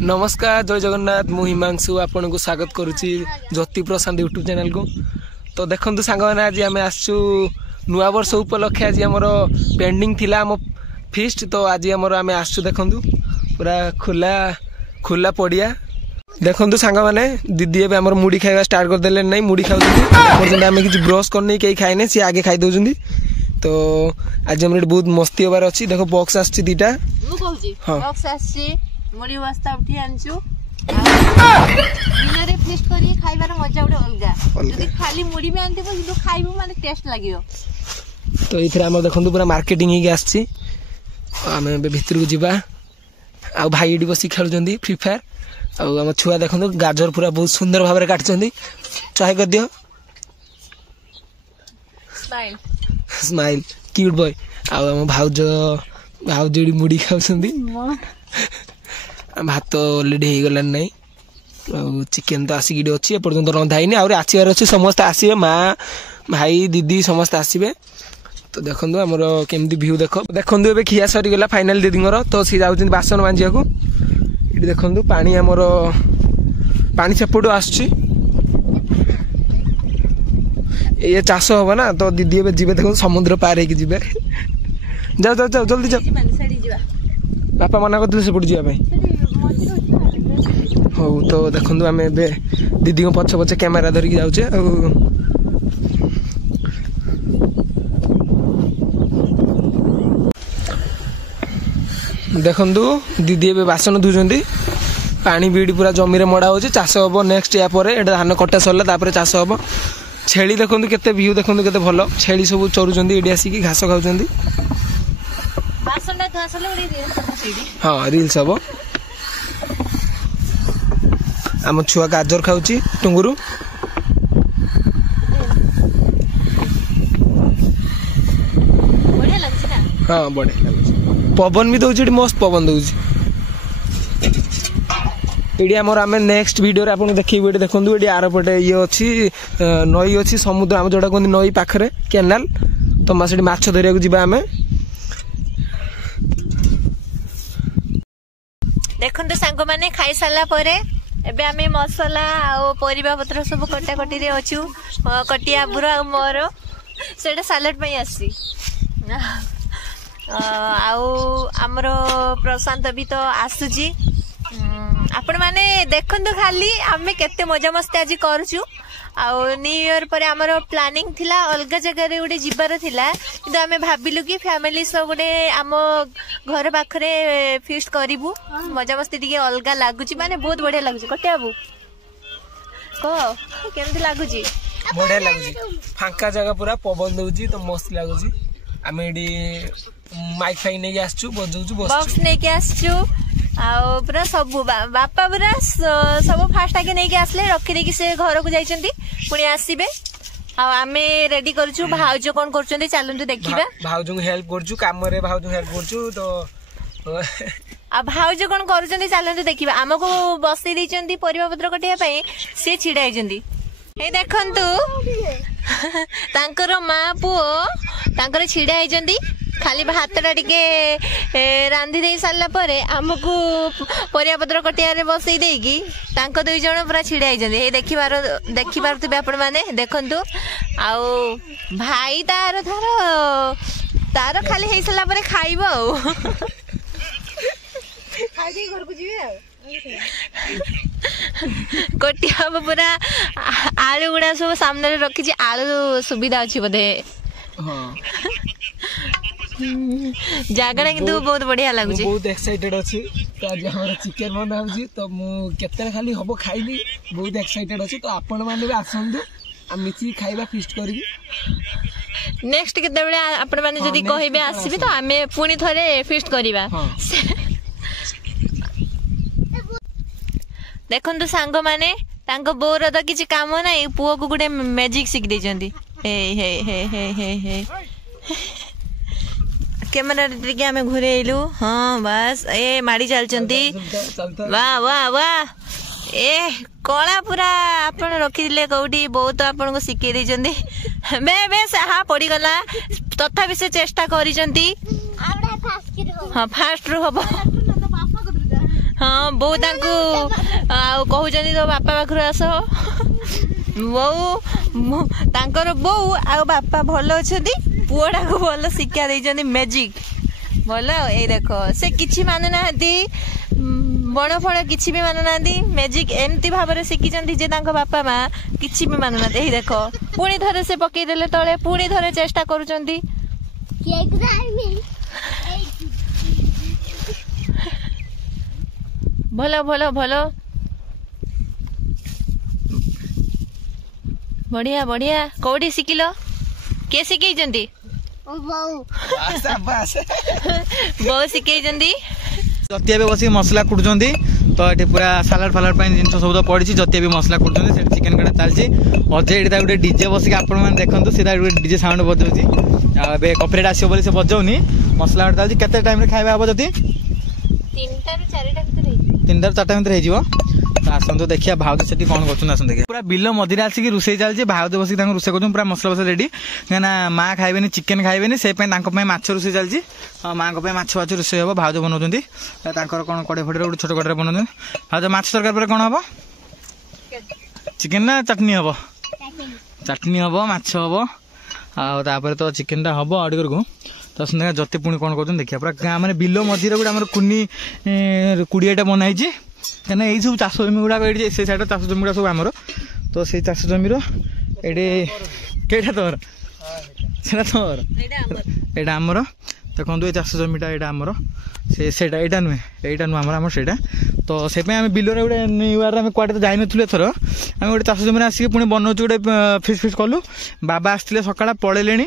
नमस्कार जय जगन्नाथ मु हिमांशु आपन को स्वागत करुच्ची ज्योति प्रशांत यूट्यूब चैनल को। तो देखो सांग मैंने आज आम आसु नुआ वर्ष उपलक्षे आज आम पेंडिंग थिला आम फिस्ट। तो आज आम आसु देखु पूरा खुला खुला पड़िया। देखो सांग मैंने दीदी एवं आम मुड़ी खाଇବା स्टार्ट करदे नहीं मुड़ी खाऊँ आम कि ब्रश करनी कहीं खाइने सी आगे खाई दौरान। तो आज हम बहुत मस्ती हबार अच्छी। देखो बॉक्स आछी दीटा बॉक्स आछी मुड़ी बस्ता उठी आनछु दिनरे फिस्ट करी खाइबार मजा उडे अलगा जदी खाली मुड़ी में आनते किंतु खाइबो माने टेस्ट लागियो। तो इथरे हम देखंतु पूरा मार्केटिंग ही आछी आमे भीतर को जीवा आ भाई एडी बसी खेलुचंदी फ्री फायर आ हम छुआ देखंतु गाजर पूरा बहुत सुंदर भाबरे काटचंदी चाहे कर दियो स्माइल स्माइल क्यूट बॉय आ हम भाउजड़ी मुड़ी खाउचंदी भात ऑलरेडी हो गलान नहीं चिकेन तो आसिक अच्छी एपर्तंत रंधाई आहुरी आसबार अच्छे समस्त आसवे माँ भाई दीदी समस्त आसवे। तो देखो आमर केमती भ्यू देखो ए खिया सरीगला फाइनाल दीदी तो सी जाऊँ बासन मांझा को ये देखो पानी आमर पानी सेपटू आसुची ये चाष हम ना। तो दीदी ए जी देखो समुद्र पार हो जी जाओ जाओ जाओ जल्दी जाओ बापा मना करते सेपट जावाई। हो तो देखो आम दीदी को पछ पछे कैमेरा धरिकी जाऊे देखु दीदी ए बासन धुंच पानी बीड़ी पूरा जमी मड़ा हो चाष हम नेक्स्ट या धान कटा सरला चाष हम। छेली देखो केते व्यू देखो केते भल छेली सब चरुचंदी एडी आसिकी घास खाउचंदी। हाँ रील्स हम आम छुआ गाजर खाऊची टुंगुरु हाँ बढ़िया पवन भी दौर मस्त पवन दौर ये आम नेक्स्ट वीडियो रे आपन देखिए ये देखो ये आरपटे ये अच्छी नई अच्छी समुद्र आम जोटा कहते नई पाखरे केनाल। तो माछ धरिया जावा आम देखो सांग मैंने खाई सारा परे एबे आमे मसला आ परिबा पत्र सब कटा कटी रे अछु कटिया बुरा मोर सेटा सैलेड पई आसी आमर प्रशांत भी तो आसुची आपण माने देखंतु खाली आमे केते मजा मस्ती आज करछु। न्यू ईयर पर आमर प्लानिंग थिला अलग जगह रे उडे जिबार थिला किंतु आमे भाबिलु कि फैमिली सब गुडे आम घर पाखरे फिस्ट करिवु मजा मस्ती टिके अलगा लागुची माने बहुत बढ़िया लागुची। कटे बाबू को केमति लागुची बढ़िया लागुची फांका जगह पूरा पवन दउची तो मस्त लागुची। आमे एडी माइक फाइ नै आछू बजौचू बॉक्स नै के आछू पूरा सब बापा पूरा सब फास्ट आगे नहीं आसले रखी देकी से घर को जाइछंती पुणी आसीबे आमे रेडी करछु। भाउज कोन करछंती चलंतु देखिबा भाउज को हेल्प करछु काम रे भाउज हेल्प करछु। तो भाउज कोन करछंती चलंतु देखिबा हमको बसई देइछंती परिबा पत्र कटिया पई से छिडा आइछंती ए देखंतु तांकर मां पुओ तांकर छिडा आइछंती खाली भातटा टिके रांधि दे सारा पर आमको परिया पत्र कटिया रे बसई देकी तांको दुई जण पूरा छिड़ा आइजंदी देखि पारुथिबे आपण माने देखंतु आउ भाई तार तार खाली हे सारा पर खाइबो आ खाइ दे घर को जीवे कटिया पूरा आलू गुड़ा सब सामने रखी आलू सुविधा अच्छी बोधे जागड़ा किंतु बहुत बढ़िया लागुची बहुत एक्साइटेड अछि। तो आज हमर चिकन बना होची तो मु केते खाली हबो खाइली बहुत एक्साइटेड अछि। तो आपण माने भी आसंदु आ मिची खाइबा फिस्ट करबी नेक्स्ट केते बेले आपण माने जदी कहिबे आसीबी तो आमे पुनी थरे फिस्ट करिबा। देखंतु सांग माने तांको बोर तो किछि काम नै पुओ को गुडे मैजिक सिख देजंती हे हे हे हे हे हे कैमरा टिके आमे घुरेइलु। हाँ बस ए माड़ी चलचंती वाह वाह वाह ए कला पूरा आपण रखी दिले कौटी बहुत आपण को सिखे देजंती बे बे हाँ पड़ी गला तथापि से चेष्टा करिसंती हाँ फास्ट रु हबो हाँ बोऊ कहते तो बापा पाखर आस बोऊ तांकर बोऊ आ बापा भल अच्छा पुअटा को भल शिक्षा देइछन्ती मैजिक भल ए देख से किछि मानु नाहंती बण फण किछि भी मानु नाहंती मैजिक एमती भाव में शिखिछन्ती जे तांको बापा माँ किछि भी मानु नाहंती ए देख पुणी थरे से पकई देले तळे पुणी थरे चेष्टा करूछन्ती भल भल भल बढ़िया बढ़िया कौटी शिखिल किए शिखई बहु शिखई जतिया भी बस मसला कुटुंट तो ये पूरा सालाड फालाड जिन सब पड़ी जतिया भी मसला कुटुंट चिकेन कटा चलती अजय ये गोटे डीजे बसिक आपण देखते सीधा गोटे डीजे साउंड बजाऊँगी कपरेट आसो बोली से बजाऊनी मसला चलती केते टाइम खाଇବା हम जति 3 टा 4 भितर हो आसतु देखिए भाउज से कौन कर पूरा बिल मझे आसिक रोसे चलती भाउज बस रोसे कर पूरा मसला बस रेडी क्या माँ खाइबे चिकेन खाइबे से माछ रोसे चलती माँ को माछ फाछ रोसे हम भाउज बनाऊँ कौन कड़े फड़े गोटे छोट कड़े बनाऊँ भाउज माछ तरकारी पर कौन हम चिकेन ना चटनी हम चटनी हम माछ हम आपर तो चिकेन टा हम आड़ को तो जति पुणी कौन कर देखिए पूरा गाँ मैंने बिल मझे गोटे आम कुनी कुड़ीटा बनाई क्या यही सब चाष जमी गुड़ा से साइड चाष जमी गुड़ा सब आमर तो से चाष जमीर ये कईटा तोर से तोर यहाँ आमर देखो ये चाष जमीटा यहाँ आमर से यहाँ नुहे आम से तो से बिल गोटे न्यू इयर में कड़े तो जाइन एथर आम गोटे चाष जमी आसिक पुणी बनाऊ गोटे फिस्ट फिस्ट कलु बाबा आसते सका पलैले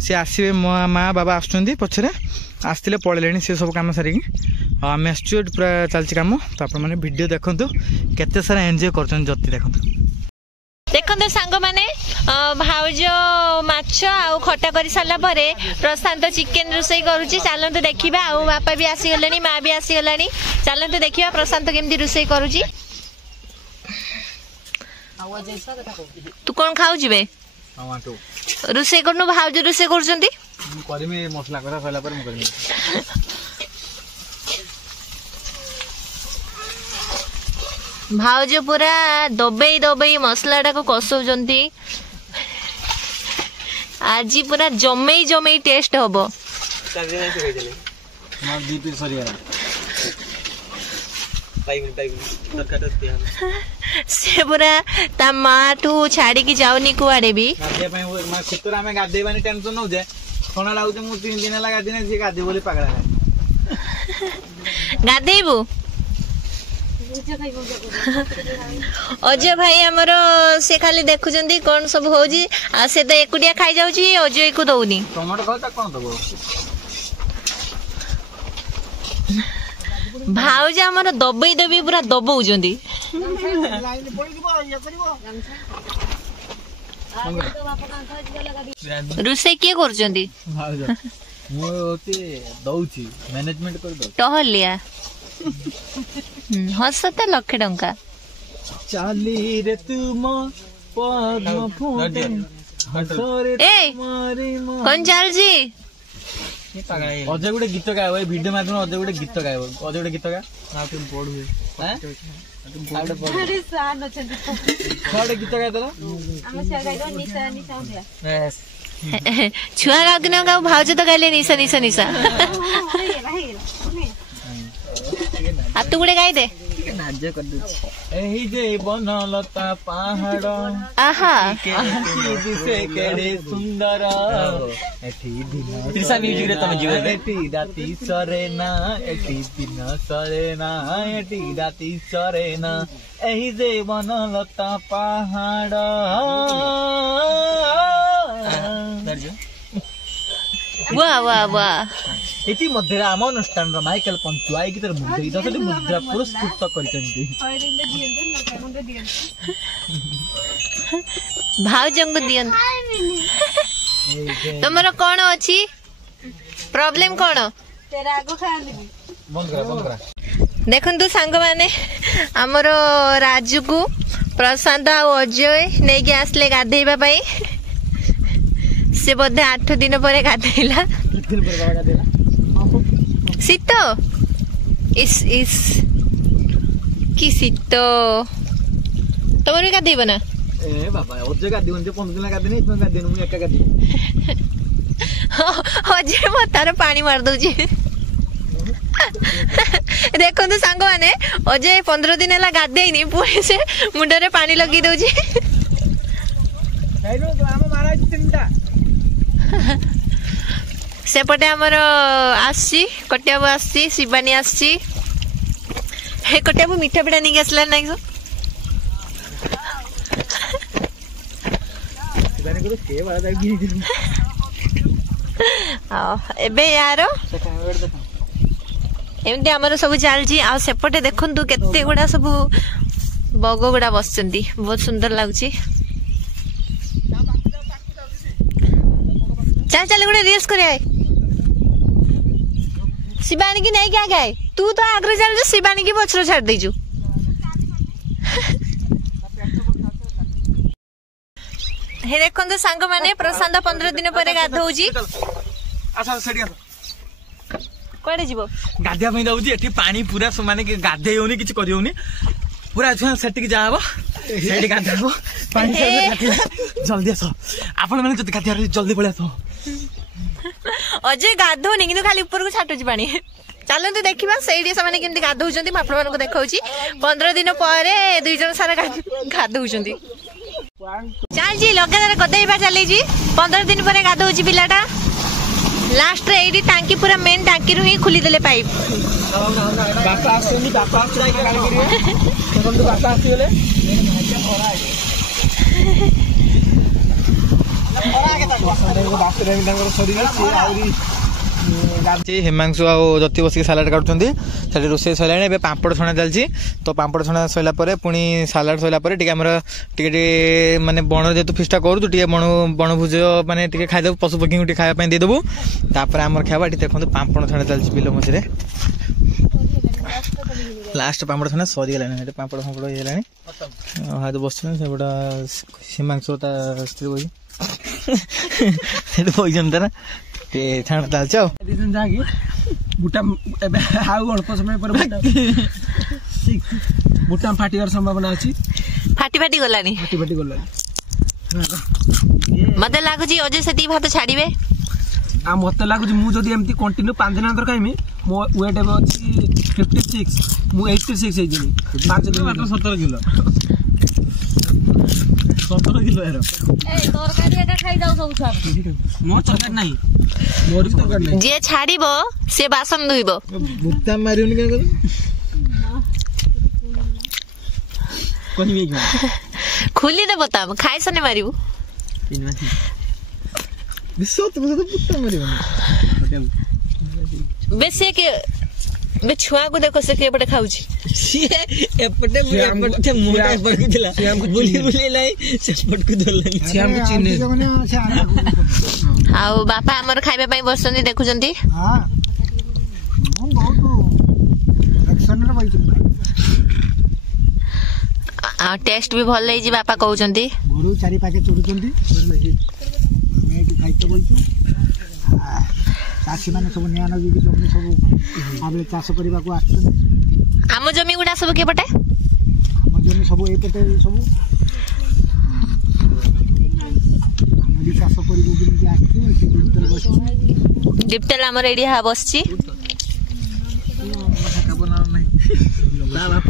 सी आसवे माँ बाबा आसुँच पछरे आसते पलैले सी सब कम सारिकी आम आसचु पूरा चलती कम तो आप वीडियो देखु केते सारा एंजॉय करछन जति देखु देखते सांग माने भाउज माछ आ खटा कर सारा पर प्रशांत चिकेन रोषे करुच्ची चलते देखा आ बापा भी आसीगले माँ भी आसीगला चलते देखा प्रशांत केमती रोषे करुच्ची तू कौन खाऊ बे रोषे करनु भाउज रोषे कर मसला भाउज पूरा दबई दबई मसला टाक कसौचंती आज पूरा जमई जमई टेस्ट हबो से पूरा ता माँ ठू छाड़ी की जाऊनी कुआड़े भी गाधेबानी टेंशन नौ जे थोड़ा लागुचे मु 3 दिन ला गाधेने से गाधे बोली पागला गाधेबू अजय भाई आमर से खाली देखुंत कौन सब हो से तो एकुटिया खाई जाऊँगी अजय को दौनी भाउज आमर दबई दबी पूरा दबाउं रोषे किए कर टहलिया हसते 1 लाख टंका चाली रे तुम कौन चल जी अजय गोटे गीत गाय वीडियो माध्यम अजय गोटे गीत गाय अजय गोटे गीत गा गीत गाय छुआ गाँव कि गाँव भाउज तो गाइले निशा निशा निशा आ तू गोटे गाई दे बनलता पहाड़ आहा सुंदर राति सरे ना दिन सरे ना राति सरे ना एही जे बनलता पहाड़ वाह वाह वाह इति मध्य आम अनुष्ठान माइकल पंचु आई गीत मुद्रा पुरस्कृत भाउजंग दियन तुमर कौन अछि प्रॉब्लम कौन देखंतु सांग माने हमर राजू को प्रशांत आ अजय नहीं कि आसले गाधेबा पई से बोधे 8 दिन पर गाधेला शीत इस कि शीत तमर भी गाधेब ना ए बाबा अजय गादी जे 15 दिन गादी नहीं गादी मु एका गादी अजय मो तार पानी मार दउची देखो तो सांग माने अजय 15 दिन है गाधे नहीं पुणी से मुंडरे पानी लगी दउची सेपटे आमर आसी कटियाबू आसी शिवानी आसी हे कटियाबू मिठा पिठा नहीं आसला ना एबे यार एमती आमर सब चलती आसेपटे देखु केते गुड़ा सब बग गुड़ा बस बहुत सुंदर लगुच चल चल गोटे रील्स कर शिवानी की नहीं क्या गए तू तो आगे चल शिवानी की पछर छाड़ देजु हे देखो सांग माने प्रशांत 15 दिन पर गाधौजी कड़े जीव गाधिया जाऊँगी एठी पानी पूरा माने गाधे होनी किसी कर पूरा सेटिक जाब से गाधब पानी जल्दी आस आपण मैंने गाधिया जल्दी पड़े आस अजय गाधौनी कि खाली ऊपर को छाटुची पानी चलते देखा से गाधौं आपको देखा 15 दिन पर 2 जन सारा गाधौं चलती लगातार गधेबा चली 15 दिन पर गाधौं पिलाटा लास्ट रे टांकी पूरा मेन टांकी रू ही खुली देले पाइप हिमांशु आ जति बसिक सालाड काटुंट से रोसे सर पापड़ छणा चलती तो पापड़ छणा सरला पुणी सालाड सरला माने बण जेतु फिस्टा करू टे बणभुज माने खाईदेव पशु पक्षी को खाया देदेबू तापर आम खावा ये देखो पापड़ छणा चलती बिल मझे लास्ट पापड़ छणा सरीगला पापड़ फापड़ होगा बस हिमांशु स्त्री बही तार छाण चलती बुटा अल्प समय पर बुटा फाटिबार संभावना अच्छी फाटी गलानी मत लगुच अजय से भात छाड़े मत लगुच मुझे एमती कंटिन्यू 5 दिन अंतर खाइमी मो वेट अच्छी 56 मु 86 हो 5 दिन 17 किलो 17 किलो यार तरकारी एटा खाई जाऊ सब छुआ मो तरकारी नहीं मोर भी तरकारी नहीं जे छाड़ीबो से बासन धुइबो मुक्ता मारियोनी का कोनी में खुली दे बता खाई सने मारिबो विश्व तो मुक्ता मारियोनी बेसे के बे छुआ को देखो से के पटे खाउची एपटे मोटा एपट को दिला बुली लाई से एपट को दलाई श्याम को चिन्हे आउ बापा हमर खाइबा पई बसनी देखुचंती हां बहुत एक्शन रे बाई आ टेस्ट भी भल लेजी बापा कहउचंती गुरु चारि पाके चोरुचंती मैं की खाइते बोलछु चासी माने सब निया नगी जमी सब आबले चाष करबा को आछन आम जमी गुडा सब के पटे आम जमी सब ए पटे सब आम भी चाष करबो कि आछी से डिजिटल बस डिजिटल हमर एडी हा बसची बना नहीं ता बाप